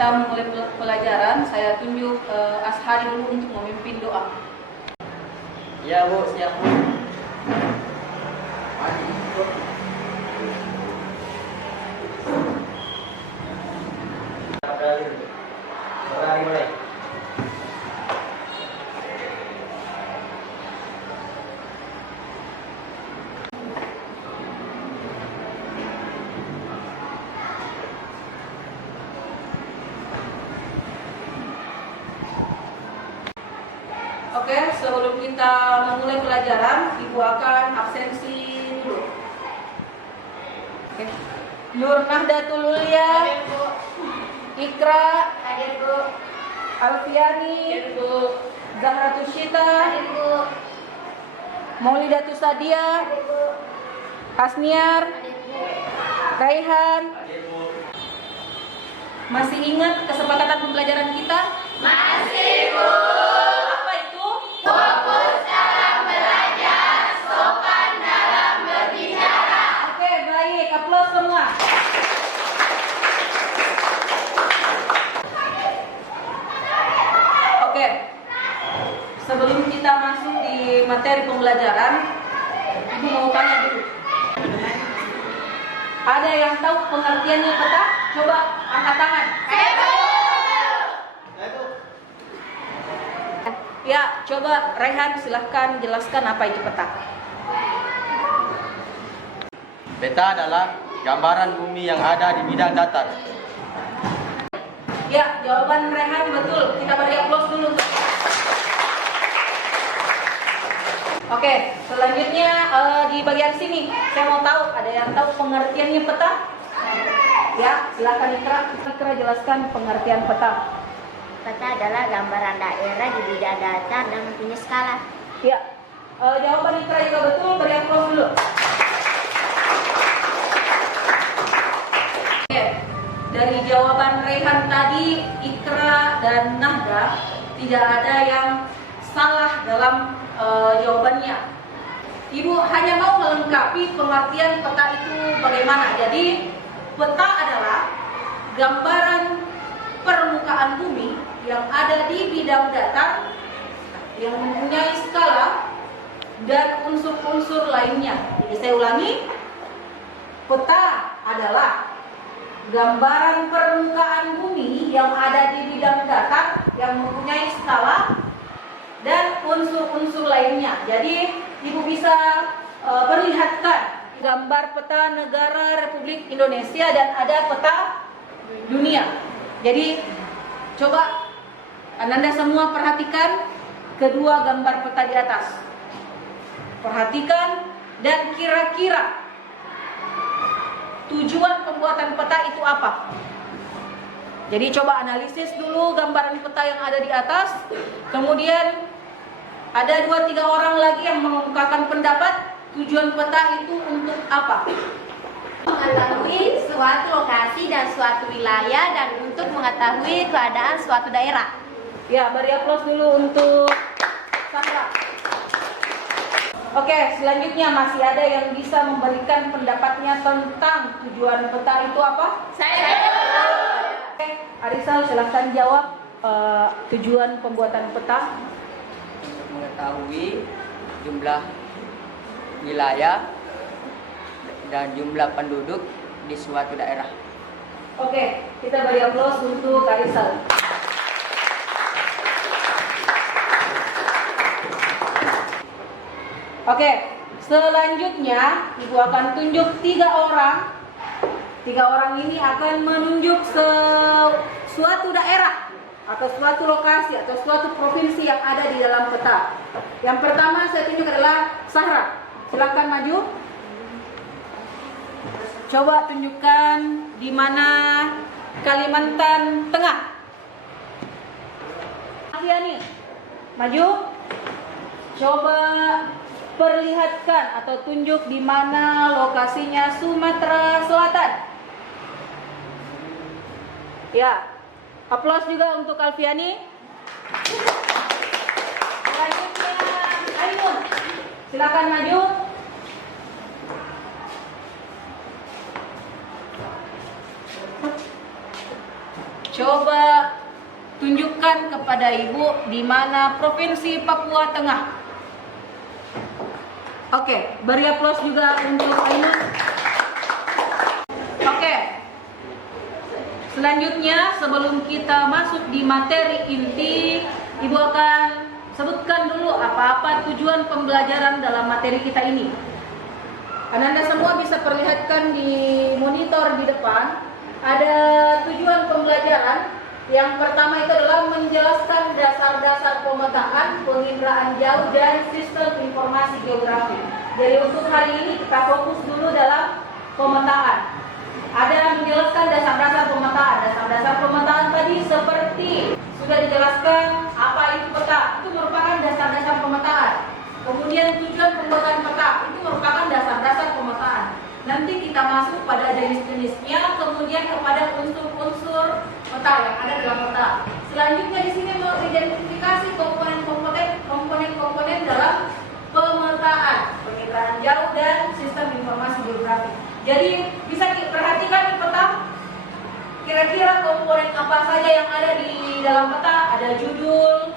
kita memulai pelajaran, saya tunjuk Ashari dulu untuk memimpin doa. Ya Bu, siap Bu. Mulai. Oke, sebelum kita memulai pelajaran, Ibu akan absensi dulu. Oke. Nur Nahdlatul Ulya, Ikra, Hadir Bu. Alfiani, Hadir Bu. Zahratus Syita, Hadir Bu. Maulidatus Sadia, Hadir Bu. Hasniar, Hadir Bu. Raihan. Masih ingat kesepakatan pembelajaran kita? Masih Bu. Apa itu? Fokus dalam belajar, sopan dalam berbicara. Oke, baik. Aplaus semua. Oke. Sebelum kita masuk di materi pembelajaran, Ibu mau tanya dulu. Ada yang tahu pengertiannya peta? Coba angkat tangan. Ya, coba Rehan silahkan jelaskan apa itu peta. Peta adalah gambaran bumi yang ada di bidang datar. Ya, jawaban Rehan betul. Kita beri aplaus dulu untuk. Oke, selanjutnya di bagian sini saya mau tahu ada yang tahu pengertiannya peta? Ya, silakan Ikra jelaskan pengertian peta. Peta adalah gambaran daerah di bidang datar dan mempunyai skala. Ya, jawaban Ikra juga betul. Beri aplaus dulu. Oke, dari jawaban Rehan tadi, Ikra dan Nahda tidak ada yang salah dalam jawabannya. Ibu hanya mau melengkapi pengertian peta itu bagaimana. Jadi peta adalah gambaran permukaan bumi yang ada di bidang datar yang mempunyai skala dan unsur-unsur lainnya. Jadi saya ulangi, peta adalah gambaran permukaan bumi yang ada di bidang datar yang mempunyai skala dan unsur-unsur lainnya. Jadi Ibu bisa perlihatkan gambar peta negara Republik Indonesia dan ada peta dunia. Jadi coba Anda semua perhatikan kedua gambar peta di atas. Perhatikan dan kira-kira tujuan pembuatan peta itu apa? Jadi coba analisis dulu gambaran peta yang ada di atas. Kemudian ada 2-3 orang lagi yang mengemukakan pendapat tujuan peta itu untuk apa? Mengetahui suatu lokasi dan suatu wilayah dan untuk mengetahui keadaan suatu daerah. Ya, beri aplaus dulu untuk Sandra. Oke, selanjutnya masih ada yang bisa memberikan pendapatnya tentang tujuan peta itu apa? Saya. Oke, Arisal silahkan jawab tujuan pembuatan peta. Mengetahui jumlah wilayah dan jumlah penduduk di suatu daerah. Oke, kita beri aplaus untuk Arisal. Oke, selanjutnya Ibu akan tunjuk 3 orang. 3 orang ini akan menunjuk suatu daerah atau suatu lokasi atau suatu provinsi yang ada di dalam peta. Yang pertama saya tunjuk adalah Sahra. Silakan maju. Coba tunjukkan di mana Kalimantan Tengah. Afiani, maju. Coba perlihatkan atau tunjuk di mana lokasinya Sumatera Selatan. Ya. Aplaus juga untuk Alfiani. Selanjutnya Ainun, silakan maju. Coba kepada Ibu di mana Provinsi Papua Tengah. Oke, beri aplaus juga untuk Ainun. Oke. Selanjutnya, sebelum kita masuk di materi inti, Ibu akan sebutkan dulu apa-apa tujuan pembelajaran dalam materi kita ini. Anda semua bisa perlihatkan di monitor di depan, ada tujuan pembelajaran. Yang pertama itu adalah menjelaskan dasar-dasar pemetaan, penginderaan jauh, dan sistem informasi geografi. Jadi untuk hari ini kita fokus dulu dalam pemetaan. Ada menjelaskan dasar-dasar pemetaan. Dasar-dasar pemetaan tadi seperti sudah dijelaskan apa itu peta. Itu merupakan dasar-dasar pemetaan. Kemudian tujuan pembuatan peta itu merupakan dasar-dasar pemetaan. Nanti kita masuk pada jenis-jenisnya, kemudian kepada unsur-unsur peta yang ada dalam peta. Selanjutnya di sini mau identifikasi komponen-komponen dalam pemetaan, penginderaan jauh, dan sistem informasi geografi. Jadi bisa diperhatikan di peta, kira-kira komponen apa saja yang ada di dalam peta. Ada judul,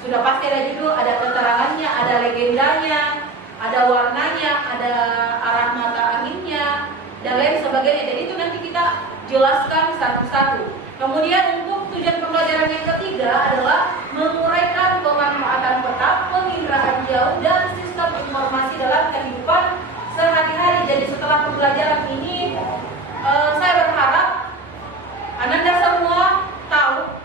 sudah pasti ada judul, ada keterangannya, ada legendanya, ada warnanya, ada arah mata anginnya, dan lain sebagainya. Jadi itu nanti kita jelaskan satu-satu. Kemudian untuk tujuan pembelajaran yang ketiga adalah menguraikan pemanfaatan peta, penginderaan jauh, dan sistem informasi dalam kehidupan sehari-hari. Jadi setelah pembelajaran ini, saya berharap Anda semua tahu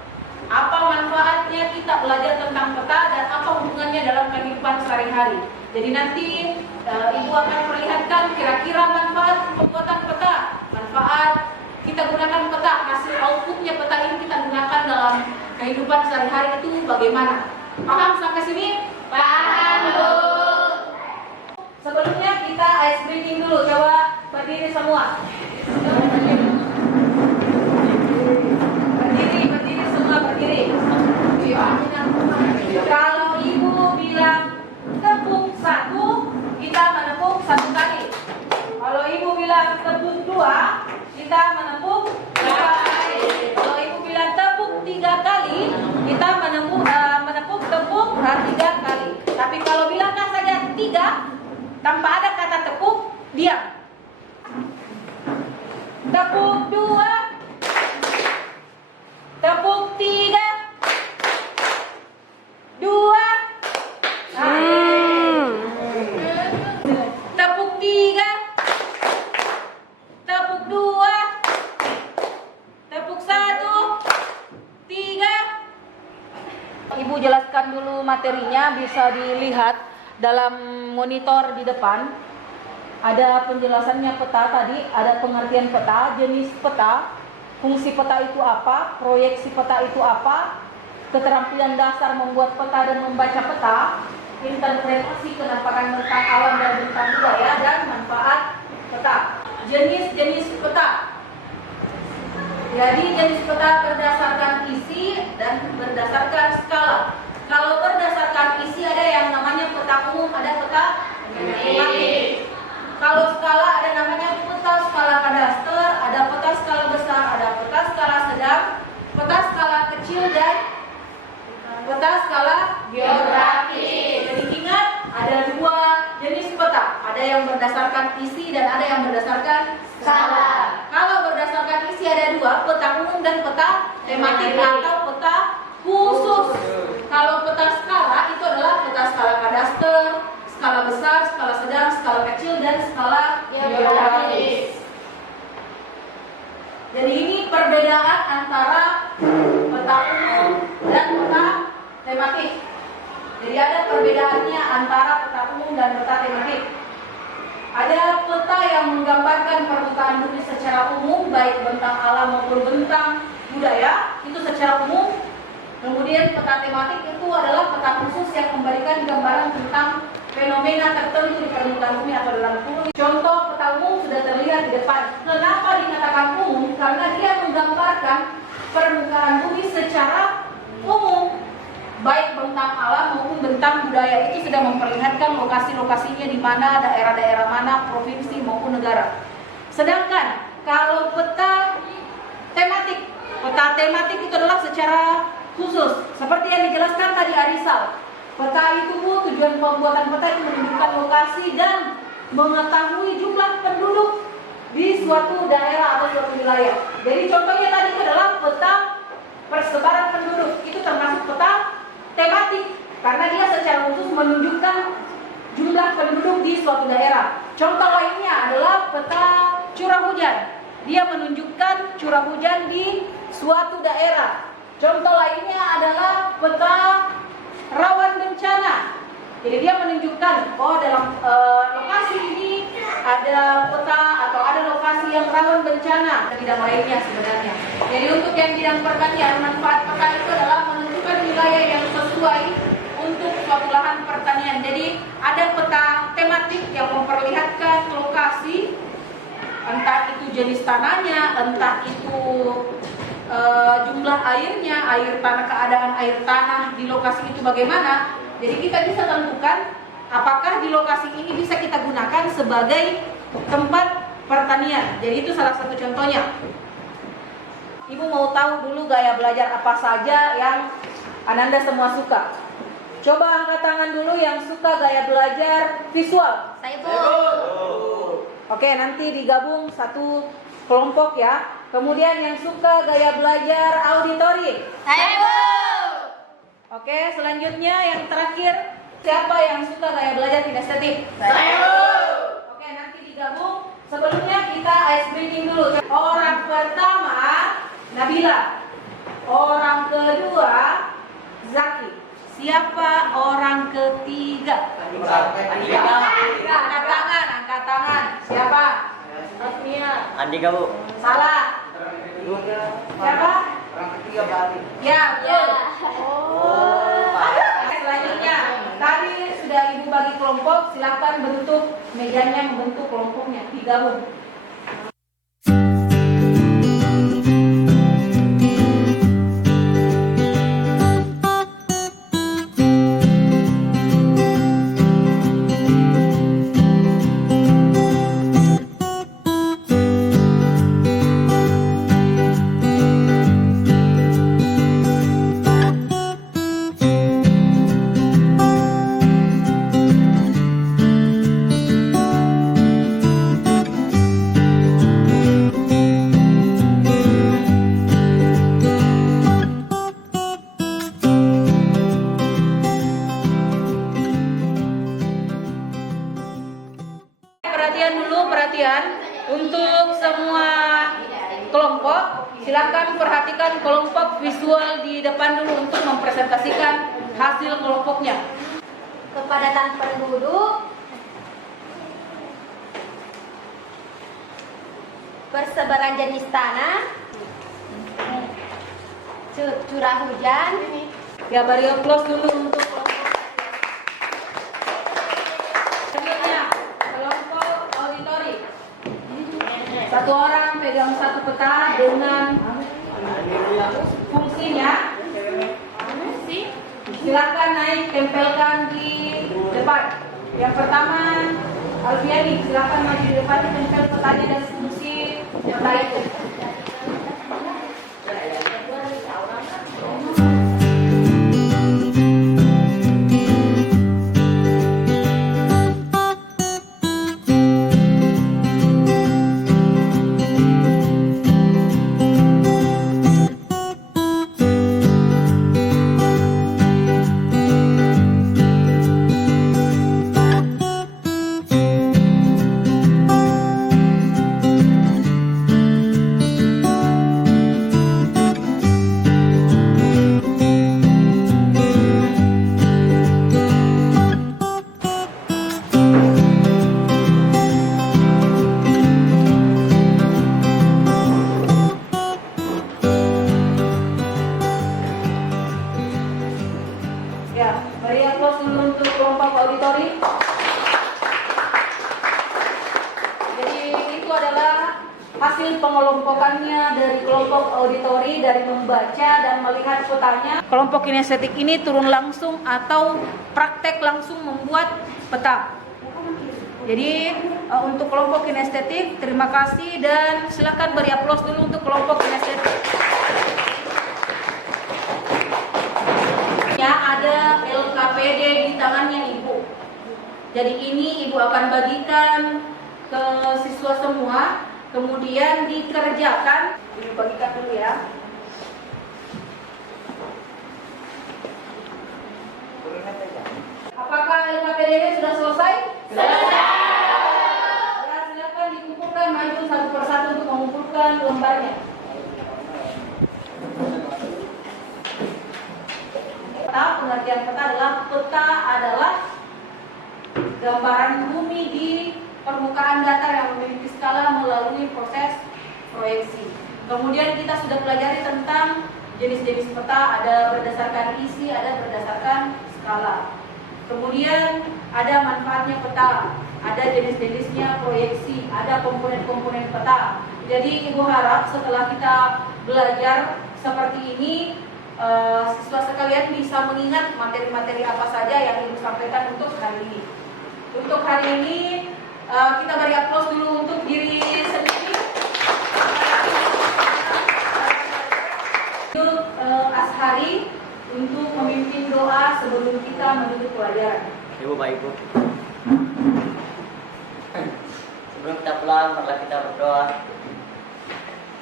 apa manfaatnya kita belajar tentang peta dan apa hubungannya dalam kehidupan sehari-hari. Jadi nanti Ibu akan perlihatkan kira-kira manfaat pembuatan peta, manfaat kita gunakan peta, hasil outputnya peta ini kita gunakan dalam kehidupan sehari-hari itu bagaimana. Paham sampai sini? Paham, Bu. Sebelumnya kita ice breaking dulu. Coba berdiri semua. Berdiri semua, berdiri. Kalau Ibu bilang tepuk satu, kita menepuk satu kali. Kalau Ibu bilang tepuk dua, kita menepuk dua kali. Kalau Ibu bilang tepuk tiga kali, kita menepuk tiga kali. Tapi kalau bilangnya saja tiga, tanpa ada kata tepuk, diam. Tepuk dua, tepuk tiga, dua, tepuk tiga, tepuk dua, tepuk satu, tiga. Ibu jelaskan dulu materinya, bisa dilihat dalam monitor di depan. Ada penjelasannya peta tadi, ada pengertian peta, jenis peta, fungsi peta itu apa, proyeksi peta itu apa, keterampilan dasar membuat peta dan membaca peta, interpretasi penampakan tentang alam dan tentang budaya, dan manfaat peta. Jenis-jenis peta. Jadi jenis peta berdasarkan isi dan berdasarkan skala. Kalau berdasarkan isi ada yang namanya peta umum, ada peta tematik. Kalau skala ada namanya peta skala kadaster, ada peta skala besar, ada peta skala sedang, peta skala kecil, dan peta skala geografis. Jadi ingat, ada dua jenis peta, ada yang berdasarkan isi dan ada yang berdasarkan skala. Kalau berdasarkan isi ada dua, peta umum dan peta tematik atau peta khusus. Kalau peta skala itu adalah peta skala kadaster, skala besar, skala sedang, skala kecil, dan skala geografis. Jadi ini perbedaan antara peta umum dan peta tematik. Jadi ada perbedaannya antara peta umum dan peta tematik. Ada peta yang menggambarkan permukaan bumi secara umum, baik bentang alam maupun bentang budaya, itu secara umum. Kemudian peta tematik itu adalah peta khusus yang memberikan gambaran tentang fenomena tertentu di permukaan bumi atau dalam bumi. Contoh peta umum sudah terlihat di depan. Kenapa dikatakan umum? Karena dia menggambarkan permukaan bumi secara umum, baik bentang alam maupun bentang budaya. Itu sudah memperlihatkan lokasi-lokasinya di mana, daerah-daerah mana, provinsi maupun negara. Sedangkan kalau peta tematik itu adalah secara khusus seperti yang dijelaskan tadi Arisal. Peta itu tujuan pembuatan peta itu menunjukkan lokasi dan mengetahui jumlah penduduk di suatu daerah atau suatu wilayah. Jadi contohnya tadi itu adalah peta persebaran penduduk. Itu termasuk peta tematik karena dia secara khusus menunjukkan jumlah penduduk di suatu daerah. Contoh lainnya adalah peta curah hujan. Dia menunjukkan curah hujan di suatu daerah. Contoh lainnya adalah peta rawan bencana. Jadi dia menunjukkan dalam lokasi ini ada peta atau ada lokasi yang rawan bencana. Bidang lainnya sebenarnya. Jadi untuk yang bidang pertanian, manfaat peta itu adalah menentukan wilayah yang sesuai untuk suatu lahan pertanian. Jadi ada peta tematik yang memperlihatkan lokasi, entah itu jenis tanahnya, entah itu jumlah airnya, air tanah, keadaan air tanah di lokasi itu bagaimana. Jadi kita bisa tentukan apakah di lokasi ini bisa kita gunakan sebagai tempat pertanian. Jadi itu salah satu contohnya. Ibu mau tahu dulu gaya belajar apa saja yang Ananda semua suka? Coba angkat tangan dulu yang suka gaya belajar visual. Saya Bu. Oke, nanti digabung satu kelompok ya. Kemudian yang suka gaya belajar auditory. Saya Bu. Oke, selanjutnya yang terakhir, siapa yang suka gaya belajar kinestetik? Saya Bu. Oke, nanti digabung. Sebelumnya kita ice breaking dulu. Orang pertama Nabila. Orang kedua Zaki. Siapa orang ketiga? Angkat tangan. Siapa? Asmia. Andika, Bu. Salah. Siapa? Orang ketiga Bali. Ya, betul. Selanjutnya, tadi sudah Ibu bagi kelompok, silakan bentuk mejanya, membentuk kelompoknya, digabung. Perhatian untuk semua kelompok, silakan perhatikan kelompok visual di depan dulu untuk mempresentasikan hasil kelompoknya. Kepadatan penduduk, persebaran jenis tanah, curah hujan. Ya, beri aplaus dulu untuk kelompok. Selanjutnya, kelompok auditori. Satu orang pegang satu peta dengan fungsinya. Silakan naik, tempelkan di depan. Yang pertama, Alfiani, silakan maju di depan, tempel petanya dan fungsi peta itu. Beri aplaus dulu untuk kelompok auditori. Jadi itu adalah hasil pengelompokannya dari kelompok auditori dari membaca dan melihat petanya. Kelompok kinestetik ini turun langsung atau praktek langsung membuat peta. Jadi untuk kelompok kinestetik terima kasih dan silakan beri aplaus dulu untuk kelompok kinestetik. tangannya Ibu. Jadi ini Ibu akan bagikan ke siswa semua, kemudian dikerjakan. Ibu bagikan dulu ya. Apakah LKPDW sudah selesai? Selesai. Ya, silakan dikumpulkan, maju satu persatu untuk mengumpulkan lembarnya. Pengertian peta adalah gambaran bumi di permukaan datar yang memiliki skala melalui proses proyeksi. Kemudian kita sudah pelajari tentang jenis-jenis peta, ada berdasarkan isi, ada berdasarkan skala. Kemudian ada manfaatnya peta, ada jenis-jenisnya proyeksi, ada komponen-komponen peta. Jadi Ibu harap setelah kita belajar seperti ini, siswa sekalian bisa mengingat materi-materi apa saja yang Ibu sampaikan untuk hari ini. Untuk hari ini kita beri aplaus dulu untuk diri sendiri. Ashari untuk memimpin doa sebelum kita menutup pelajaran. Ibu, Pak Ibu. Sebelum kita pulang, marilah kita berdoa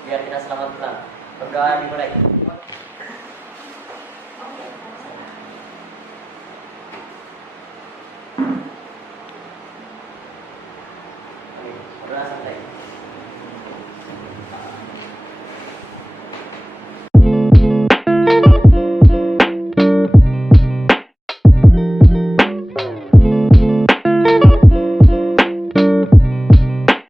biar kita selamat pulang. Berdoa dimulai. Berdoa santai.